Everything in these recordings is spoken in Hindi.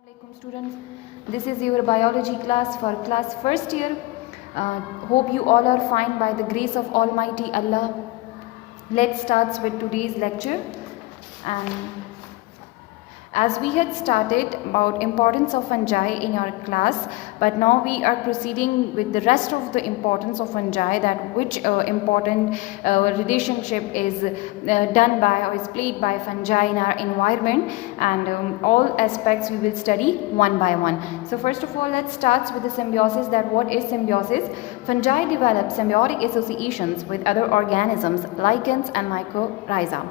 Assalamualaikum students, this is your biology class for class first year. Hope you all are fine by the grace of Almighty Allah. Let's start with today's lecture. And as we had started about importance of fungi in our class, but now we are proceeding with the rest of the importance of fungi, that which important relationship is done by or is played by fungi in our environment, and all aspects we will study one by one. So first of all, let's start with the symbiosis. That what is symbiosis? Fungi develop symbiotic associations with other organisms, lichens and mycorrhiza.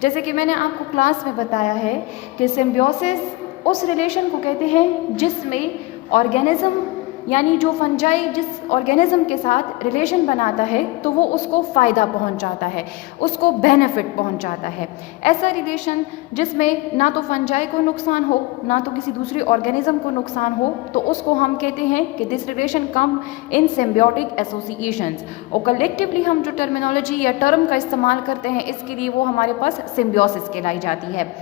जैसे कि मैंने आपको क्लास में बताया है कि सिम्बियोसिस उस रिलेशन को कहते हैं जिसमें ऑर्गेनिज्म यानी जो फंजाई जिस ऑर्गेनिज्म के साथ रिलेशन बनाता है तो वो उसको फ़ायदा पहुंचाता है, उसको बेनिफिट पहुंचाता है। ऐसा रिलेशन जिसमें ना तो फंजाई को नुकसान हो ना तो किसी दूसरी ऑर्गेनिज्म को नुकसान हो, तो उसको हम कहते हैं कि this relation come in symbiotic associations. और कलेक्टिवली हम जो टर्मिनोलॉजी या टर्म का इस्तेमाल करते हैं इसके लिए वो हमारे पास सिम्बियोसिस कहलाई जाती है।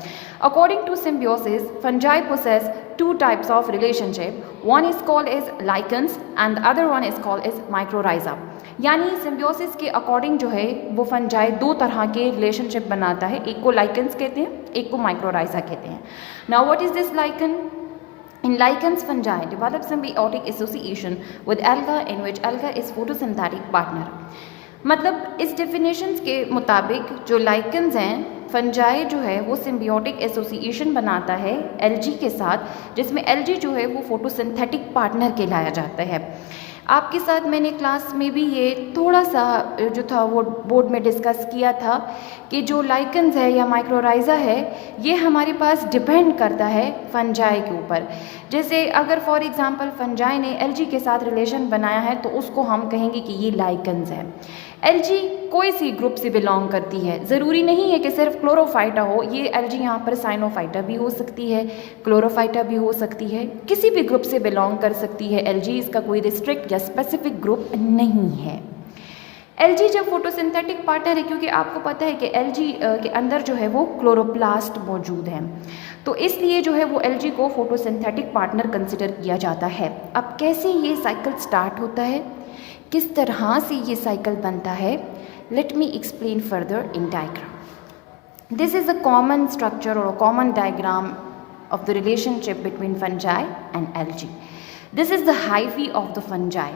According to symbiosis, fungi possess two types of relationship. One is called as lichens and the other one is called as mycorrhiza. यानी सिम्बियोसिस के अकॉर्डिंग जो है वो फंजाई दो तरह के रिलेशनशिप बनाता है, एक को लाइकन्स कहते हैं, एक को माइक्रोराइजा कहते हैं। Now what is this lichen? In lichens, fungi develop symbiotic association with alga in which alga is photosynthetic partner. मतलब इस डेफिनेशंस के मुताबिक जो लाइकन्स हैं, फंजाई जो है वो सिम्बियोटिक एसोसिएशन बनाता है एल्गी के साथ, जिसमें एल्गी जो है वो फोटोसिंथेटिक पार्टनर कहलाया जाता है। आपके साथ मैंने क्लास में भी ये थोड़ा सा जो था वो बोर्ड में डिस्कस किया था कि जो लाइकन्स है या माइक्रोराइजा है ये हमारे पास डिपेंड करता है फंजाई के ऊपर। जैसे अगर फॉर एग्जांपल फंजाई ने एल्गी के साथ रिलेशन बनाया है तो उसको हम कहेंगे कि ये लाइकन्स है। एल्गी कोई सी ग्रुप से बिलोंग करती है, ज़रूरी नहीं है कि सिर्फ क्लोरोफाइटा हो, ये एल्गी यहाँ पर साइनोफाइटा भी हो सकती है, क्लोरोफाइटा भी हो सकती है, किसी भी ग्रुप से बिलोंग कर सकती है एल्गी, इसका कोई रिस्ट्रिक्ट या स्पेसिफिक ग्रुप नहीं है। एल्गी जब फोटोसिंथेटिक पार्टनर है, क्योंकि आपको पता है कि एल्गी के अंदर जो है वो क्लोरोप्लास्ट मौजूद है, तो इसलिए जो है वो एल्गी को फोटोसिंथेटिक पार्टनर कंसिडर किया जाता है। अब कैसे ये साइकिल स्टार्ट होता है, किस तरह से ये साइकिल बनता है, let me explain further in diagram. This is a common structure और common diagram of the relationship between fungi and algae. This is the hyphae of the fungi.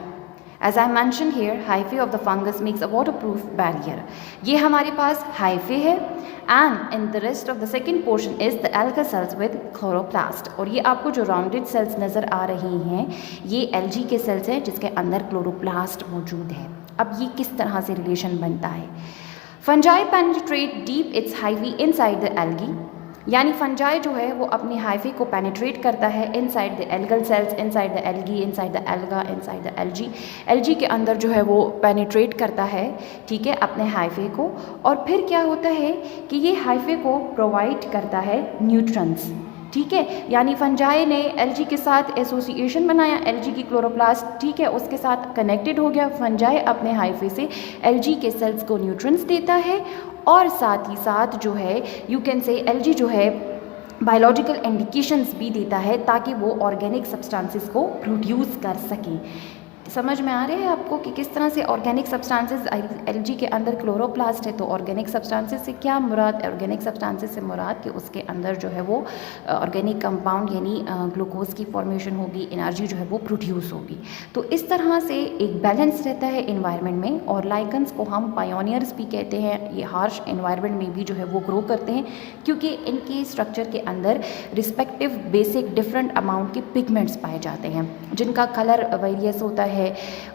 As I mentioned here, hyphae of the fungus makes a waterproof barrier. ये हमारे पास hyphae है and in the rest of the second portion is the alga cells with chloroplast. और ये आपको जो rounded cells नज़र आ रही हैं ये algae के cells हैं जिसके अंदर chloroplast मौजूद है। अब ये किस तरह से relation बनता है? Fungi penetrate deep its hyphae inside the algae. यानी फंजाई जो है वो अपनी हाइफे को पेनिट्रेट करता है inside the algal cells, inside the algae, inside the alga, inside the algae. Algae के अंदर जो है वो पेनिट्रेट करता है, ठीक है, अपने हाइफे को। और फिर क्या होता है कि ये हाइफे को प्रोवाइड करता है न्यूट्रंस, ठीक है। यानी फंजाई ने एल्गी के साथ एसोसिएशन बनाया, एल्गी की क्लोरोप्लास्ट, ठीक है, उसके साथ कनेक्टेड हो गया। फंजाई अपने हाइफे से एल्गी के सेल्स को न्यूट्रंस देता है और साथ ही साथ जो है यू कैन से एल्गी जो है बायोलॉजिकल इंडिकेशंस भी देता है ताकि वो ऑर्गेनिक सब्सटेंसेस को प्रोड्यूस कर सकें। समझ में आ रहे हैं आपको कि किस तरह से ऑर्गेनिक सब्सटेंसेस, एल्गी के अंदर क्लोरोप्लास्ट है तो ऑर्गेनिक सब्सटेंसेस से क्या मुराद, ऑर्गेनिक सब्सटेंसेस से मुराद कि उसके अंदर जो है वो ऑर्गेनिक कंपाउंड यानी ग्लूकोज की फॉर्मेशन होगी, एनर्जी जो है वो प्रोड्यूस होगी। तो इस तरह से एक बैलेंस रहता है इन्वायरमेंट में। और लाइकन्स को हम पायोनियर्स भी कहते हैं, ये हार्श इन्वायरमेंट में भी जो है वो ग्रो करते हैं क्योंकि इनके स्ट्रक्चर के अंदर रिस्पेक्टिव बेसिक डिफरेंट अमाउंट के पिगमेंट्स पाए जाते हैं जिनका कलर वेरियस होता है।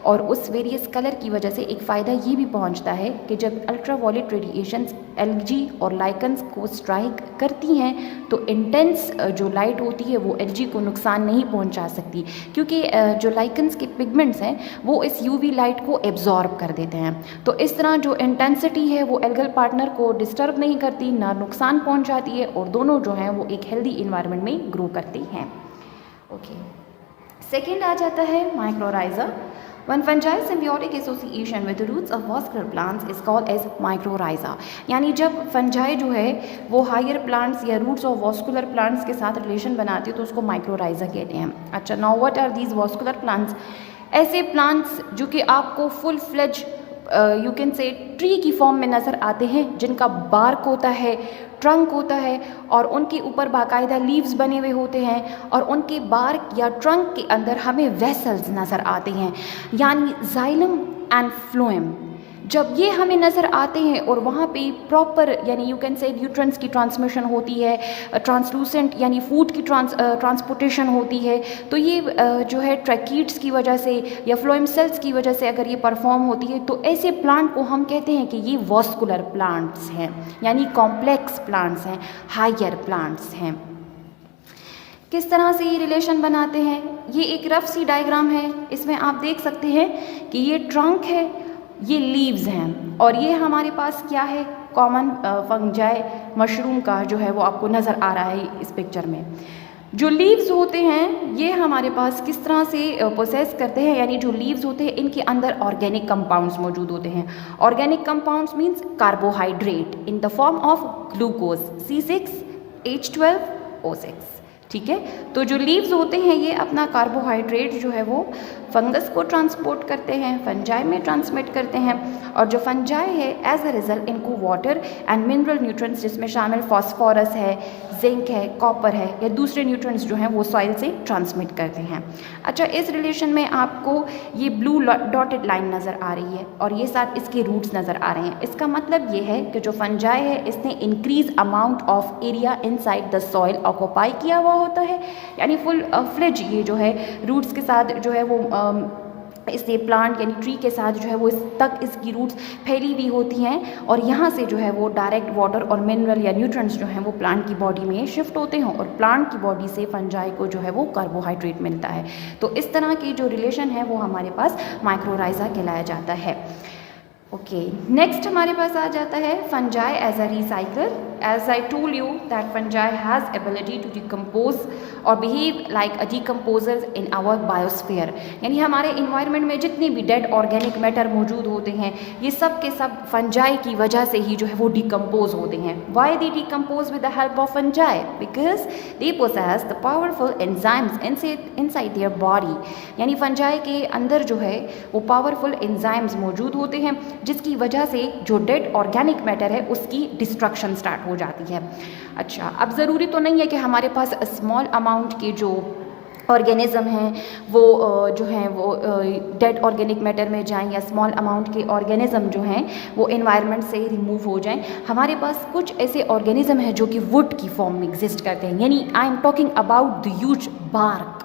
और उस वेरियस कलर की वजह से एक फ़ायदा ये भी पहुंचता है कि जब अल्ट्रावायलेट रेडिएशंस एल्गी और लाइकन्स को स्ट्राइक करती हैं तो इंटेंस जो लाइट होती है वो एल्गी को नुकसान नहीं पहुंचा सकती, क्योंकि जो लाइकन्स के पिगमेंट्स हैं वो इस यूवी लाइट को एब्जॉर्ब कर देते हैं। तो इस तरह जो इंटेंसिटी है वो एल्गल पार्टनर को डिस्टर्ब नहीं करती, ना नुकसान पहुँचाती है, और दोनों जो हैं वो एक हेल्दी इन्वायरमेंट में ग्रो करती हैं। ओके, सेकेंड आ जाता है mycorrhiza. One fungi symbiotic association with the roots of vascular plants is called as mycorrhiza. यानी जब फंजाई जो है वो हायर प्लांट्स या रूट्स ऑफ वॉस्कुलर प्लांट्स के साथ रिलेशन बनाती है तो उसको माइक्रोराइजा कहते हैं. अच्छा, now what are these vascular plants? ऐसे प्लांट्स जो कि आपको full fledge you can say tree की फॉर्म में नज़र आते हैं, जिनका बार्क होता है, ट्रंक होता है और उनके ऊपर बाकायदा लीव्स बने हुए होते हैं और उनके बार्क या ट्रंक के अंदर हमें वेसल्स नज़र आते हैं, यानी जाइलम एंड फ्लोएम. जब ये हमें नज़र आते हैं और वहाँ पे प्रॉपर यानी यू कैन से न्यूट्रिएंट्स की ट्रांसमिशन होती है, ट्रांसलूसेंट यानी फूड की ट्रांसपोर्टेशन होती है, तो ये जो है ट्रैकीड्स की वजह से या फ्लोएम सेल्स की वजह से अगर ये परफॉर्म होती है तो ऐसे प्लांट को हम कहते हैं कि ये वॉस्कुलर प्लांट्स हैं, यानी कॉम्प्लेक्स प्लांट्स हैं, हायर प्लांट्स हैं. किस तरह से ये रिलेशन बनाते हैं? ये एक रफ सी डायग्राम है, इसमें आप देख सकते हैं कि ये ट्रंक है, ये लीव्स हैं और ये हमारे पास क्या है? कॉमन फंजाई मशरूम का जो है वो आपको नज़र आ रहा है इस पिक्चर में. जो लीव्स होते हैं ये हमारे पास किस तरह से प्रोसेस करते हैं, यानी जो लीव्स होते हैं इनके अंदर ऑर्गेनिक कंपाउंड्स मौजूद होते हैं. Organic compounds means carbohydrate in the form of glucose C6H12O6. ठीक है, तो जो लीव्स होते हैं ये अपना कार्बोहाइड्रेट जो है वो फंगस को ट्रांसपोर्ट करते हैं, फंजाई में ट्रांसमिट करते हैं और जो फंजाई है एज अ रिजल्ट इनको वाटर एंड मिनरल न्यूट्रिएंट्स जिसमें शामिल फास्फोरस है, जिंक है, कॉपर है या दूसरे न्यूट्रिएंट्स जो हैं वो सॉइल से ट्रांसमिट करते हैं. अच्छा, इस रिलेशन में आपको ये ब्लू डॉटेड लाइन नज़र आ रही है और ये साथ इसके रूट्स नज़र आ रहे हैं. इसका मतलब ये है कि जो फंजाई है इसने increase amount of area inside the soil occupy किया हुआ होता है, यानी फुल फ्लेज ये जो है रूट्स के साथ जो है वो इससे प्लांट यानी ट्री के साथ जो है वो इस तक इसकी रूट्स फैली हुई होती हैं और यहाँ से जो है वो डायरेक्ट वाटर और मिनरल या न्यूट्रिएंट्स जो हैं वो प्लांट की बॉडी में शिफ्ट होते हैं और प्लांट की बॉडी से फंजाई को जो है वो कार्बोहाइड्रेट मिलता है. तो इस तरह की जो रिलेशन है वो हमारे पास माइक्रोराइजा कहलाया जाता है. ओके, नेक्स्ट हमारे पास आ जाता है fungi as a recycler. As I told you that fungi has ability to decompose और behave like a decomposers in our biosphere. यानी हमारे इन्वायरमेंट में जितने भी डेड ऑर्गेनिक मैटर मौजूद होते हैं ये सब के सब फंजाई की वजह से ही जो है वो डिकम्पोज होते हैं. Why they decompose with the help of fungi? Because they possess the powerful enzymes inside their body. यानी फंजाई के अंदर जो है वो पावरफुल एंजाइम्स मौजूद होते हैं जिसकी वजह से जो डेड ऑर्गेनिक मैटर है उसकी डिस्ट्रक्शन स्टार्ट हो जाती है. अच्छा, अब ज़रूरी तो नहीं है कि हमारे पास स्मॉल अमाउंट के जो ऑर्गेनिज्म हैं वो जो हैं वो डेड ऑर्गेनिक मैटर में जाएं या स्मॉल अमाउंट के ऑर्गेनिज्म जो हैं वो एनवायरनमेंट से रिमूव हो जाएं. हमारे पास कुछ ऐसे ऑर्गेनिज्म हैं जो कि वुड की फॉर्म में एग्जिस्ट करते हैं, यानी I am talking about the huge bark.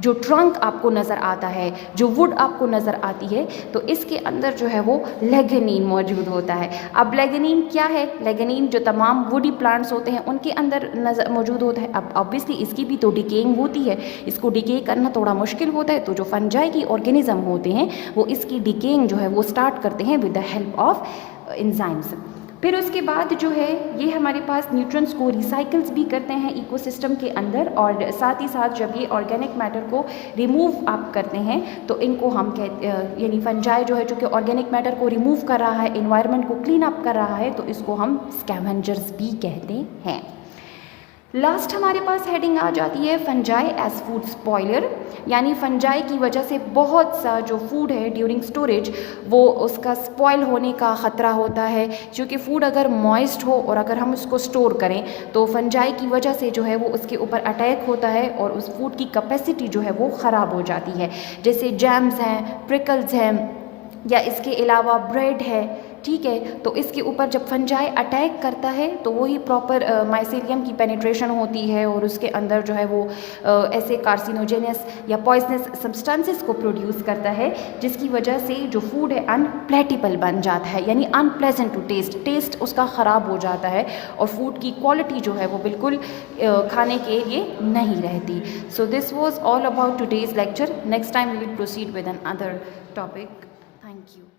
जो ट्रंक आपको नज़र आता है, जो वुड आपको नज़र आती है, तो इसके अंदर जो है वो लेगनीन मौजूद होता है. अब लेगनीन क्या है? लेगनीन जो तमाम वुडी प्लांट्स होते हैं उनके अंदर मौजूद होता है. अब ऑब्वियसली इसकी भी तो डिकेइंग होती है, इसको डिके करना थोड़ा मुश्किल होता है. तो जो फंजाई की ऑर्गेनिज्म होते हैं वो इसकी डिकेइंग जो है वो स्टार्ट करते हैं with the help of enzymes. फिर उसके बाद जो है ये हमारे पास न्यूट्रिएंट्स को रिसाइकल्स भी करते हैं इकोसिस्टम के अंदर और साथ ही साथ जब ये ऑर्गेनिक मैटर को रिमूव आप करते हैं तो इनको हम कहते यानी फंजाई जो है जो कि ऑर्गेनिक मैटर को रिमूव कर रहा है, एनवायरनमेंट को क्लीन अप कर रहा है, तो इसको हम स्कैवेंजर्स भी कहते हैं. लास्ट हमारे पास हेडिंग आ जाती है फंजाई एज फूड स्पॉइलर. यानी फंजाई की वजह से बहुत सा जो फूड है ड्यूरिंग स्टोरेज वो उसका स्पॉइल होने का ख़तरा होता है, क्योंकि फूड अगर मॉइस्ट हो और अगर हम उसको स्टोर करें तो फंजाई की वजह से जो है वो उसके ऊपर अटैक होता है और उस फूड की कैपेसिटी जो है वो ख़राब हो जाती है. जैसे जैम्स हैं, प्रिकल्स हैं या इसके अलावा ब्रेड है, ठीक है, तो इसके ऊपर जब फंजाई अटैक करता है तो वही प्रॉपर माइसेलियम की पेनिट्रेशन होती है और उसके अंदर जो है वो ऐसे कार्सिनोजेनस या पॉइजनस सब्सटेंसेस को प्रोड्यूस करता है जिसकी वजह से जो फूड है अनप्लेटेबल बन जाता है, यानी अनप्लेजेंट टू टेस्ट उसका ख़राब हो जाता है और फूड की क्वालिटी जो है वो बिल्कुल खाने के लिए नहीं रहती. So this was all about today's lecture. Next time we will proceed with another topic. Thank you.